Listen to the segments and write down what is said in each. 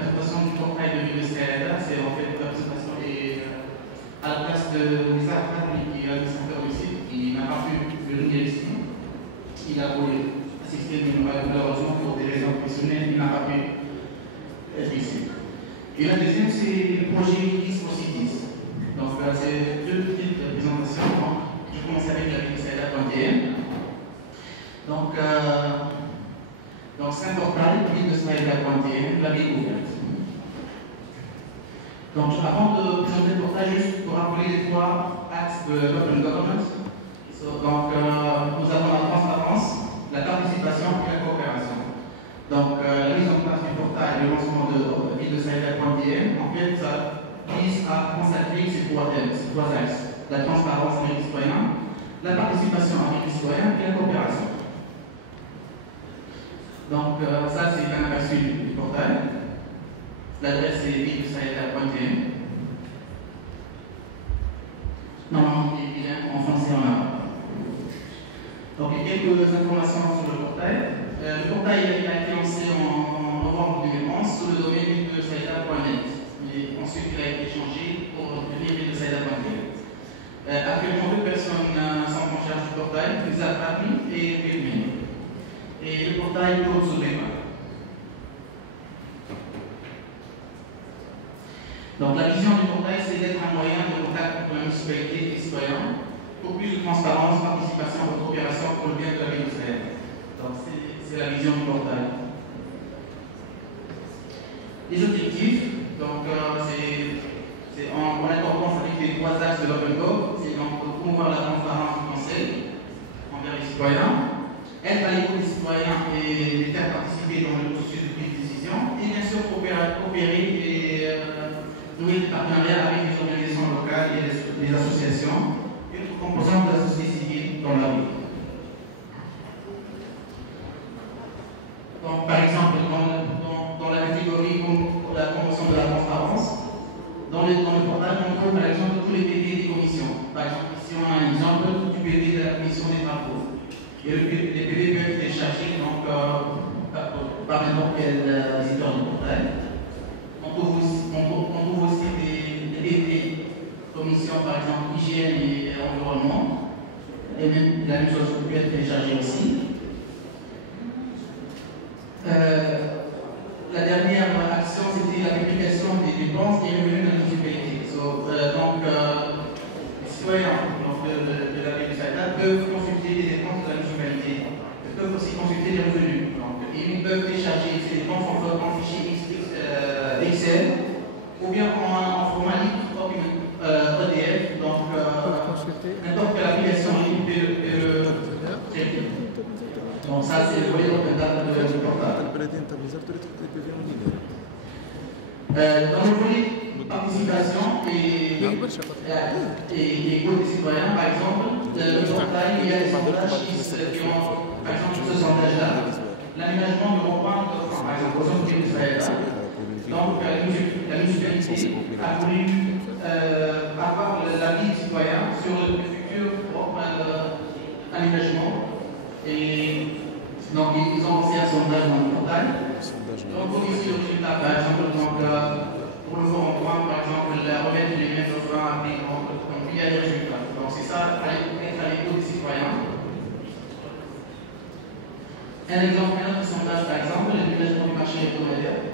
présentation du portail de ville de Saïda, c'est en fait la présentation à la place de Moussa Fadli, qui est administrateur du site, qui n'a pas pu venir ici. Il a voulu assister, mais malheureusement, pour des raisons professionnelles, il n'a pas pu être ici. Et la deuxième, c'est le projet IS for Cities. Donc, c'est deux petites présentations. Donc, je commence avec la ville de Saïda 21. Donc c'est un portail, ville de Saïda 21, la ville ouverte. Donc, avant de présenter le portail, juste pour rappeler les trois axes de l'Open Government. Donc, nous avons la transparence, la participation et la coopération. Donc, la mise en place du portail, le lancement de la ville de Saïda 21, en fait, ça vise à consacrer ces trois axes. La transparence avec les citoyens, la participation avec les citoyens et la coopération. Donc, ça, c'est un aperçu du portail. L'adresse est ville de Saïda.1. Normalement, il est en français en arabe. Donc, quelques informations sur le portail. Le portail a été lancé en novembre 2011 sous le domaine ville de Saïda.net. Et ensuite, il a été changé pour devenir ville de Saïda.1. Actuellement, deux personnes sont en charge du portail, Lisa Fadli et Wilmine. Et le portail tourne sur les mains. Donc la vision du portail, c'est d'être un moyen de contact entre la municipalité et les citoyens pour plus de transparence, participation et coopération pour le bien de la ville de Saïda. Donc c'est la vision du portail. Les objectifs, donc c'est en accordance avec les trois axes de l'Open Gov, c'est donc promouvoir la transparence du conseil envers les citoyens, être à l'écoute des citoyens et les faire participer dans le processus de prise de décision, et bien sûr coopérer et nouer des partenariats avec les organisations locales et les associations, et autres composantes de la société civile dans la ville. Donc, par exemple, dans la catégorie pour la promotion de la transparence, dans le portail, on trouve par exemple tous les PV des commissions. Par exemple, ici on a un exemple du PV de la commission des travaux. Et les PV peuvent être téléchargés par n'importe quel visiteur du portail. On trouve aussi des PV commissions, par exemple, hygiène et environnement. Et même la même chose peut être téléchargée aussi. La dernière action, c'était la publication des dépenses et revenus de la municipalité. Donc, les citoyens de la ville de Saïda peuvent consulter les dépenses de la municipalité. Ils peuvent aussi consulter les revenus. Donc, ils peuvent télécharger ces dépenses en fichier Excel ou bien en format libre EDF. Donc, n'importe quelle application libre peut le traiter. Donc, ça, c'est le volet d'open data du portail. Dans le volet participation et écoute des citoyens, par exemple, le portail, il y a des sondages qui ont, par exemple, ce sondage-là, l'aménagement du rond-point, par exemple, au centre de Saïda. Donc, la municipalité a voulu avoir l'avis des citoyens sur le futur aménagement. Et donc, ils ont lancé un sondage dans le portail. Donc, on ici le résultat, par exemple, pour le rond-point, par exemple, la remettre les mêmes refrains après, donc il y a les résultats. Donc, c'est ça, être à l'écoute des citoyens. Un autre sondage, par exemple, l'aménagement du marché hebdomadaire.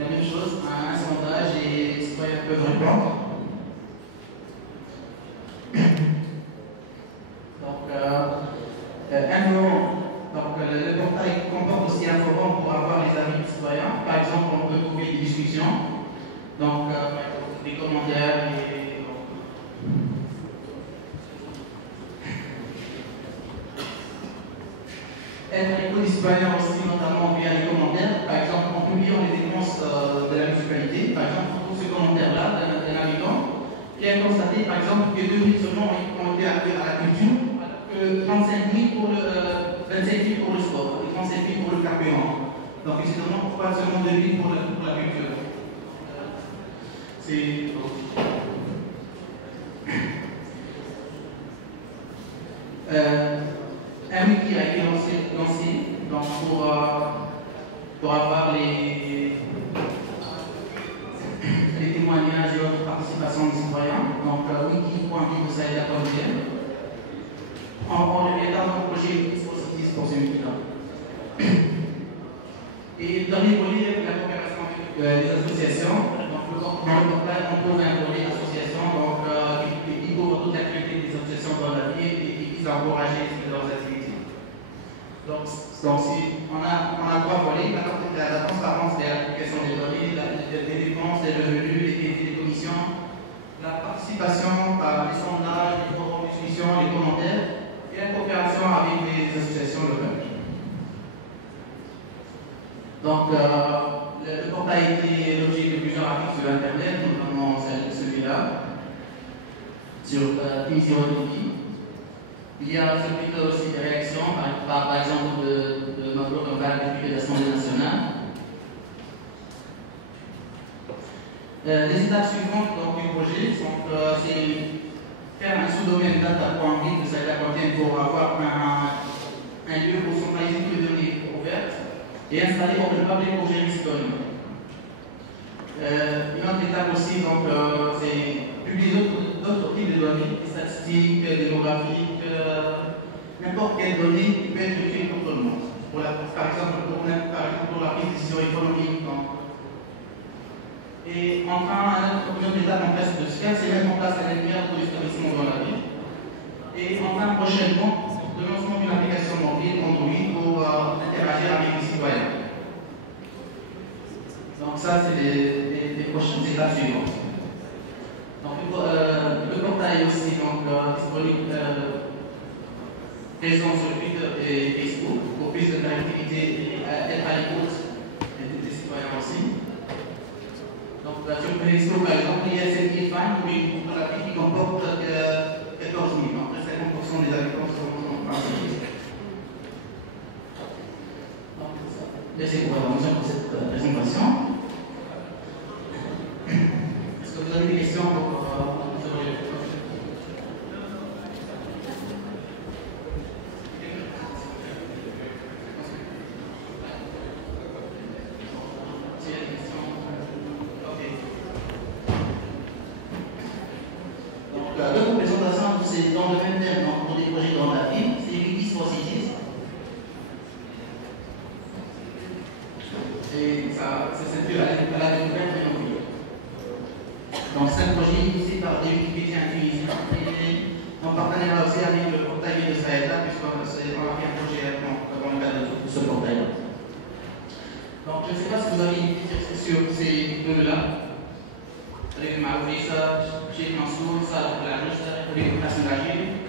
La même chose, un sondage et les citoyens peuvent répondre. Donc, le portail comporte aussi un forum pour avoir les avis des citoyens. Par exemple, on peut trouver des discussions, donc des commentaires et être à l'écoute des citoyens aussi, notamment via les commentaires. Par exemple, en publiant les dépenses de la municipalité, par exemple, on trouve ce commentaire-là d'un habitant qui a constaté, par exemple, que 2 000 seulement ont été alloués à la culture, alors que 25 000 pour 25 000 pour le sport et 35 000 pour le carburant. Donc, il se demande pourquoi seulement 2 000 pour la culture. C'est. Un wiki a été lancé donc pour avoir la quotidienne. En étant un projet dispositif pour ce wiki-là. Et dans les volets, la coopération avec les associations. Donc, dans le portail, on trouve un volet association qui couvre toute l'activité des associations dans la ville et qui vise à encourager leurs activités. Donc on a trois volets, la transparence de l'application des données, les dépenses, les revenus, les commissions, la participation à les sondages, les forums de discussion, les commentaires et la coopération avec les associations locales. Donc, le portail a été l'objet de plusieurs articles sur Internet, notamment celui-là, sur Tunisie. Il y a sur Twitter aussi des réactions, par exemple de notre campagne député de l'Assemblée nationale. Les étapes suivantes du projet sont c'est faire un sous-domaine data.grid de cette content pour avoir un lieu pour centraliser toutes les données ouvertes et installer le public pour gérer ces données. Une autre étape aussi, c'est publier d'autres types de données, des statistiques, démographiques, n'importe quelle donnée qui peut être utile pour tout le monde. Par exemple, pour la prise de décision économique. Et enfin, une autre étape en place de ce cas, c'est mettre en place la lumière pour les établissements dans la ville. Et enfin, prochainement, le lancement d'une application mobile Android pour interagir avec les citoyens. Donc ça, c'est les prochaines étapes suivantes. Donc le portail aussi disponible présent sur Twitter et Facebook pour plus de connectivité et être à l'écoute des citoyens aussi. Donc sur Facebook, par exemple, il y a 7000 fans pour la ville qui comporte 14 000. Après 50% des habitants sont laissez pour avancer pour cette présentation. Est-ce que vous avez des questions pour ce projet? S'il y a des questions, ok. Donc, l'autre présentation, c'est dans le même thème, pour des projets dans la ville, c'est Wikis for Cities. Et ça s'intitule à la découverte de nos villes. Donc c'est un projet initié par des Wikipédiens tunisiens et en partenariat aussi avec le portail de Saïda, puisqu'on a fait un projet dans le cadre de ce portail. Donc je ne sais pas si vous avez une question sur ces deux-là. Avec Marouf Issa, Cheikh Mansour, Salah Blanche, avec Hassan Lagir.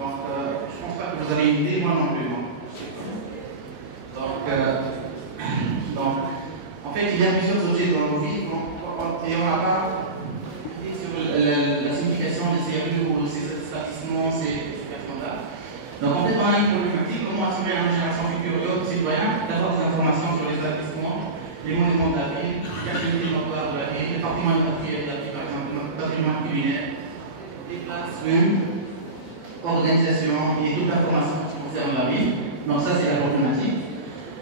Donc je ne pense pas que vous avez une idée, moi non plus. Donc, en fait, il y a plusieurs objets dans nos vies et on n'a pas idée sur la signification de ces rues ou ces bâtiments, ces personnes-là. Donc, en fait, on a une problématique comment assurer à une génération future et aux citoyens d'avoir des informations sur les établissements, les monuments de la ville, l'activité d'emploi de la ville, le patrimoine immobilier de la ville, par exemple, notre patrimoine culinaire, les places, rues, organisation et toute l'information qui concerne la ville. Donc, ça, c'est la problématique.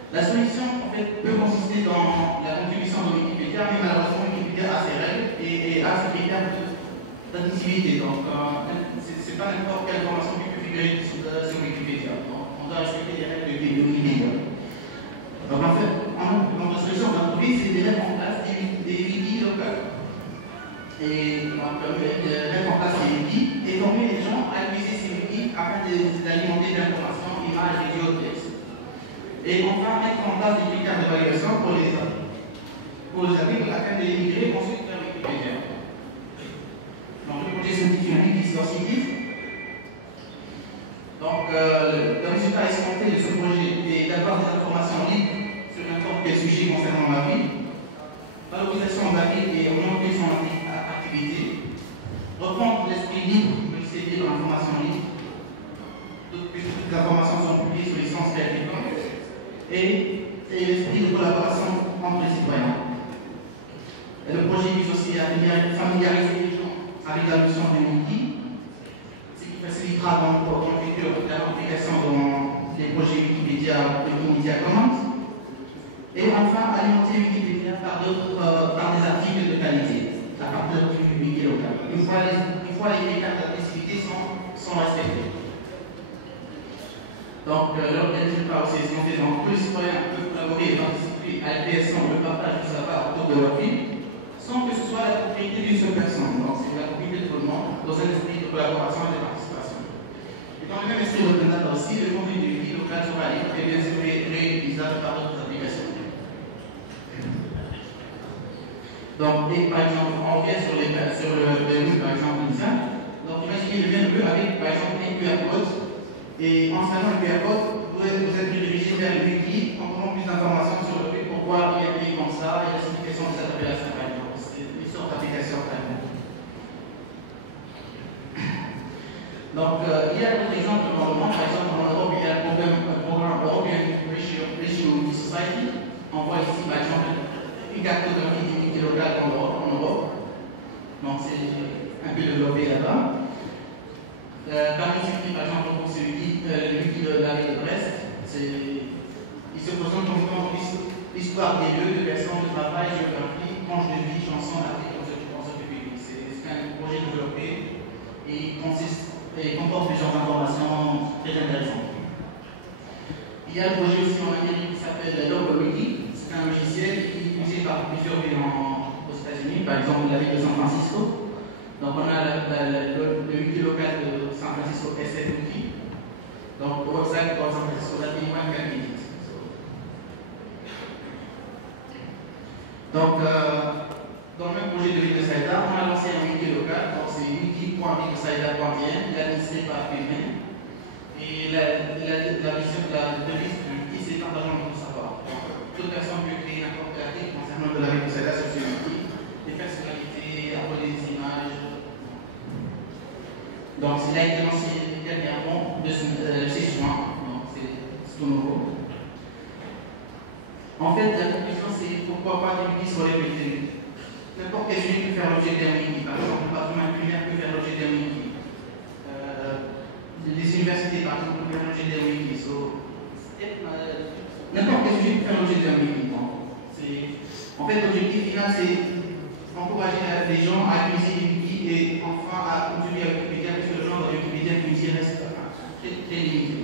La solution, en fait, peut consister dans la contribution de Wikipédia, mais malheureusement, Wikipédia a ses règles et a ses critères d'admissibilité. Donc, c'est pas n'importe quelle information qui peut figurer sur Wikipédia. Donc, on doit respecter les règles de Wikipédia. Donc, en fait, la solution qu'on a trouvée, c'est de mettre en place des wikis locaux. Et donc, mettre en place des wikis et former les gens à utiliser ces wikis afin d'alimenter d'informations, images, vidéos, textes. Et enfin, mettre en place des critères d'évaluation pour les articles afin de les migrer ensuite vers Wikipédia. Donc, le projet s'intitule Wikis for Cities. Donc, le résultat escompté de ce projet est d'avoir des informations libres sur n'importe quel sujet concernant la ville, valorisation de la ville et orienter son activité, reprendre l'esprit libre de l'ICD dans l'information libre, toutes les informations sont publiées sur les sens créatifs et l'esprit de collaboration entre les citoyens. Et le projet vise aussi à familiariser les gens avec la notion de wiki, ce qui facilitera dans le futur l'application dans les projets Wikipédia de Wikipédia Commons. Et enfin, alimenter Wikipédia par des articles de qualité, à partir du wiki local. Une fois les critères spécificités sont respectées. Donc, l'organisme par session des gens, tous les citoyens peuvent collaborer et participer à la création ou le partage de savoir autour de leur vie, sans que ce soit la propriété d'une seule personne. Donc, c'est la propriété de tout le monde, dans un esprit de collaboration et de participation. Et dans le même esprit représentatif aussi, le contenu du vie local sera libre et bien sûr réutilisable par d'autres applications. Donc, par exemple, on revient sur le rues, par exemple, initial. Donc, imaginez le même rue avec, par exemple, un QR code. Et en installant le QR code, vous êtes dirigé vers le wiki en trouvant plus d'informations sur le wiki, pourquoi il est appelé comme ça et la signification de cette appellation, par exemple. C'est une sorte d'application, par exemple. Donc, il y a d'autres exemples dans le monde. Par exemple, en Europe, il y a le programme European Ratio Society. On voit ici, par exemple, une cartographie du wiki local en Europe. Donc, c'est un peu développé là-bas. Parmi ceux qui, par exemple, pour ce wiki, le wiki de la ville de Brest, il se présente comme l'histoire des lieux, de personnes, de travail, géographie, tranches de vie, chansons, articles, en ce public. C'est un projet développé et comporte plusieurs informations très intéressantes. Il y a un projet aussi en Amérique qui s'appelle LogoWiki. C'est un logiciel qui est utilisé par plusieurs villes aux États-Unis, par exemple la ville de San Francisco. Donc on a le wiki local de San Francisco S7 Wiki. Donc le website de San Francisco, that in 1 minute. Donc dans le même projet de ville de Saïda, on a lancé un wiki local. Donc c'est wiki.villedesaïda.bien, administré par Pémin. Et la mission de la devise du wiki, c'est partageant notre savoir. Toute personne peut créer n'importe quel article concernant de la ville de Saïda sur ce wiki, des personnalités, apporter des images. Donc, il a été lancé dernièrement le 6 juin, donc c'est tout nouveau. En fait, la conclusion, c'est pourquoi pas des wikis sur les wikis. N'importe quel sujet peut faire l'objet d'un wiki. Par exemple, le patrimoine culinaire peut faire l'objet d'un wiki. Les universités, par exemple, peuvent faire l'objet d'un wiki. N'importe quel sujet peut faire l'objet d'un wiki. En fait, l'objectif final, c'est encourager les gens à utiliser les wikis et enfin à contribuer à Wikipédia, parce que le genre de Wikipédia reste très limité.